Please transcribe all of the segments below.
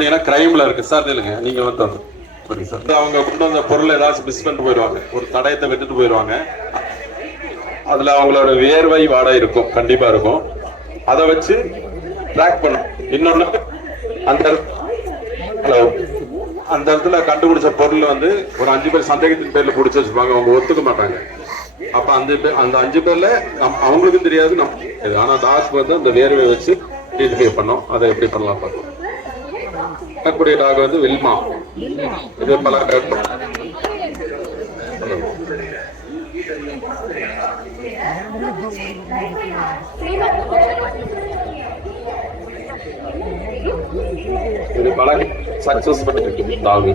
கிரைம்ல இருக்கு சார். இல்லைங்க, நீங்க வந்து சார் அவங்க கொண்டு வந்த பொருள் ஏதாச்சும் மிஸ் பண்ணிட்டு போயிடுவாங்க, ஒரு தடயத்தை விட்டுட்டு போயிடுவாங்க. அதுல அவங்களோட வியர்வை வாடை இருக்கும், கண்டிப்பா இருக்கும். அதை வச்சு ட்ராக் பண்ணும். இன்னொன்னு, அந்த ஹலோ அந்த இடத்துல கண்டுபிடிச்ச பொருள் வந்து ஒரு 5 பேர் சந்தேகத்தின் பேர்ல பிடிச்சி வச்சிருப்பாங்க, அவங்க ஒத்துக்க மாட்டாங்க. அப்ப அந்த 5 பேர்ல அவங்களுக்கும் தெரியாது, ஆனா டாக் வந்து அந்த வேர்வை வச்சு ஐடென்டிஃபை பண்ணோம். அதை எப்படி பண்ணலாம் பார்க்கலாம். கூடிய டாக் வந்து வில்மா. இது பல இது பல சக்சஸ் பண்ணிருக்கு டாக்.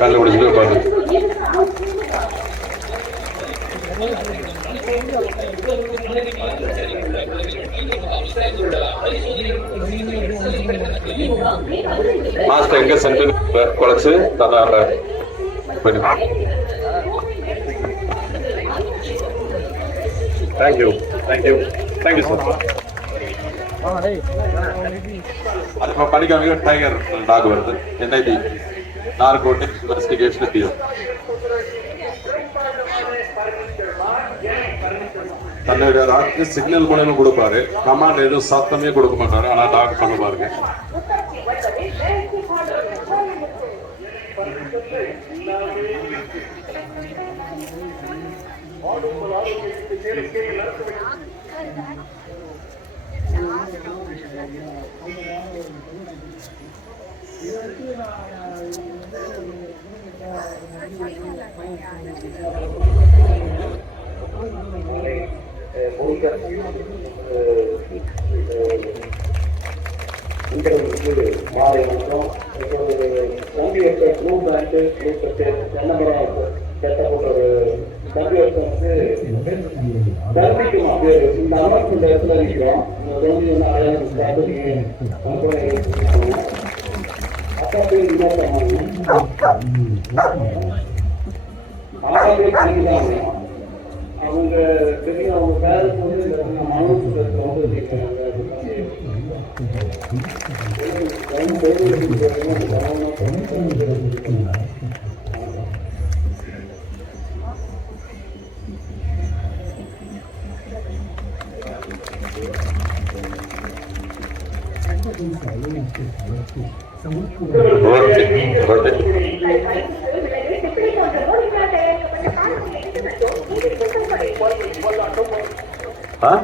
கண்டுபிடிச்சு பாருங்க. மாஸ்டர் எங்க சென்று குறைச்சு தராங்க. Thank you thank you thank you sir. அது படிக்காம டைகர் டாக் வருது. NID narcotics investigation team. தன்னுடைய டாக்கு சிக்னல் மூலமா கொடுப்பாரு, கமாண்ட் எதுவும் சத்தமே கொடுக்க மாட்டாரு, ஆனா டாக் பண்ண பாருங்க. மாலை வணக்கம். கம்ப்யூட்டர் குரூப் வந்து தென்னமரம் கட்டப்பட்ட ஒரு கம்ப்யூட்டர் வந்து கல்விக்கும் அப்படி இந்த அமைப்பு இந்த இடத்துல இருக்கிறோம். அப்பா பேர் அவங்க தெரியும். அவங்க பேருக்கு வந்து Huh?